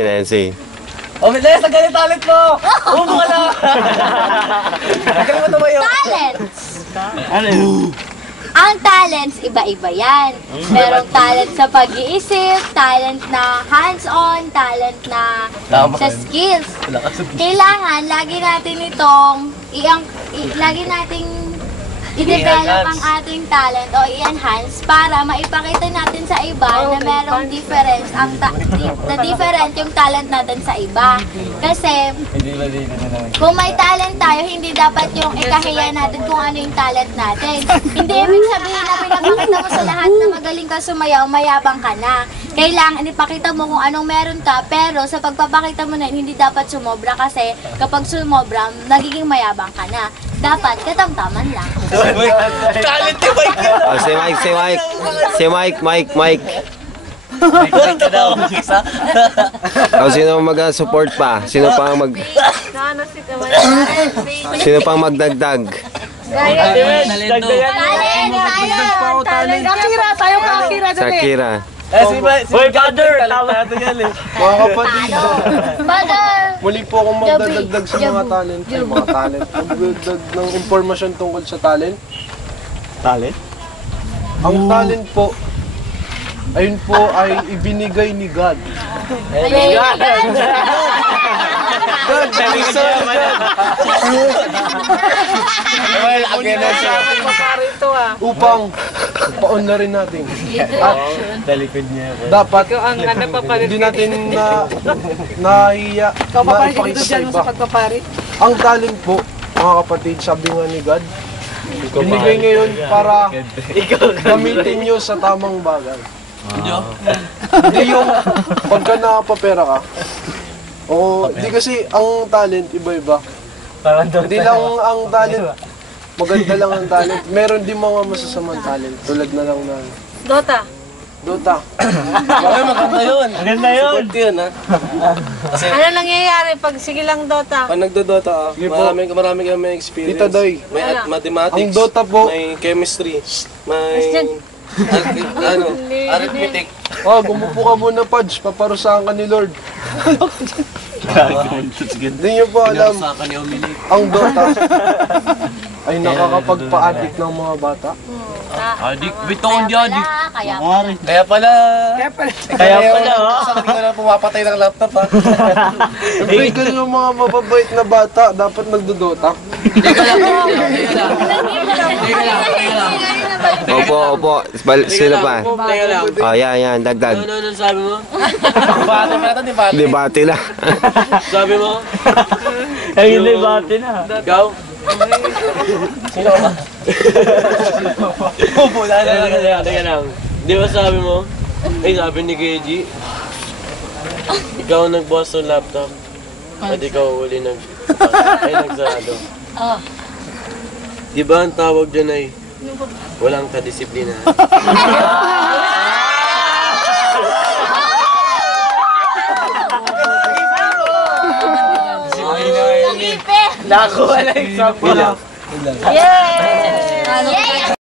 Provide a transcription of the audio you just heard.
Nancy. Oh, Miles, ang galing talent mo! Ubo ka lang! Nagaling mo tumayo. Talents! Ang talents, iba-iba yan. Merong talent sa pag-iisip, talent na hands-on, talent na sa skills. Kailangan, lagi natin itong, lagi nating i-develop ang ating talent o i-enhance para maipakita natin sa iba na merong difference, na different yung talent natin sa iba. Kasi, kung may talent tayo, hindi dapat yung ikahiya natin kung ano yung talent natin. Hindi ibig sabihin na pinapakita mo sa lahat na magaling ka sumayaw, mayabang ka na. Kailangan ipakita mo kung anong meron ka, pero sa pagpapakita mo na hindi dapat sumobra kasi kapag sumobra, nagiging mayabang ka na. Dapat katamtaman lang. Talent ni Mike yun! Oh, si Mike. Mike ka daw. Oh, sino mag-support pa? Sino pang magdagdag? Shakira. Boy, brother! Tama natin yan eh. Mga kapatid, Brother! muli po akong magdadagdag sa mga talent. Ay, mga talent. Magdadagdag ng impormasyon tungkol sa talent. Talent? Ang talent po, ayun po ay ibinigay ni God. God, Well, again na siya. upang paunlarin natin. At Talikod niya. dapat hindi natin nahiya na ipakita sa iba. Ang talent po, mga kapatid, sabi nga ni God, binigay ngayon para gamitin nyo sa tamang bagay. Hindi yung pagka nakapapera ka. O, hindi kasi ang talent iba-iba. Hindi lang ang talent, maganda lang ang talent. Meron din mga masasamang talent, tulad na lang na Dota. Dota. Ay, maganda yun. Maganda yun. Support yun, ha? Ano nangyayari pag sige lang Dota? Pag nagdodota, Sige po. marami kami experience. Tita Doy, May mathematics, ang Dota po, may chemistry, may arithmetic. Gumupo ka muna, Pudge, paparusahan ka ni Lord. Hindi nyo po alam, ang Dota ay nakakapagpa-addict ng mga bata. Adik, bitaon di adik. Kaya pala. Kaya pala, ha? Sa kanila na pumapatay ng laptop, ha? Siyempre, ganun yung mga mababait na bata, dapat nagdodota. Opo. Sino pa? Teka lang. Oh, yan, dagdag. Ano sabi mo? Debate pa natin, debate. Debate na. Sabi mo? Ay, debate na. Ikaw? Sino ba? Upo na. Teka lang. Di ba sabi mo? Ay, sabi ni Geji, ikaw nagbukas ng laptop at ikaw uli nagsarado. Di ba ang tawag dyan ay walang kadisiplina? Nakuha na yung example. Yay!